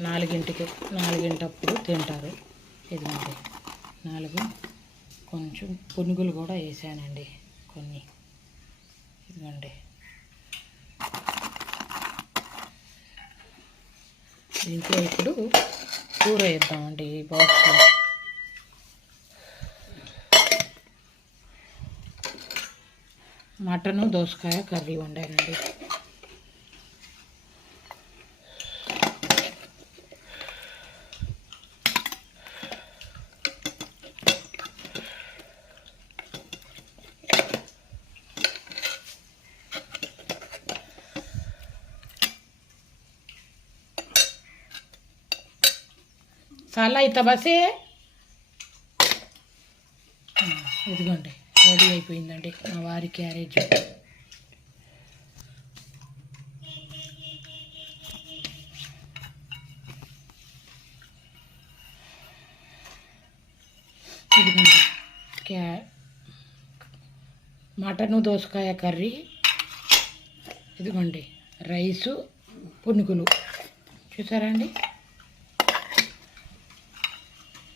నాలుగింటికి నాలుగింటప్పుడు తింటారు. ఇదిగోండి నాలుగు కొంచెం పునుగులు కూడా వేసానండి. కొన్ని. ఇదిగోండి. దీంట్లో ఇప్పుడు కూర వేద్దామండి ఈ బాక్స్లో మటను దోసకాయ కర్రీ వండానండి. చాలా అయిత బసే ఇదిగోండి రెడీ అయిపోయిందండి మా వారి క్యారేజ్. ఇదిగోండి క్యా మటను దోసకాయ కర్రీ. ఇదిగోండి రైసు పునుగులు. చూసారా అండి?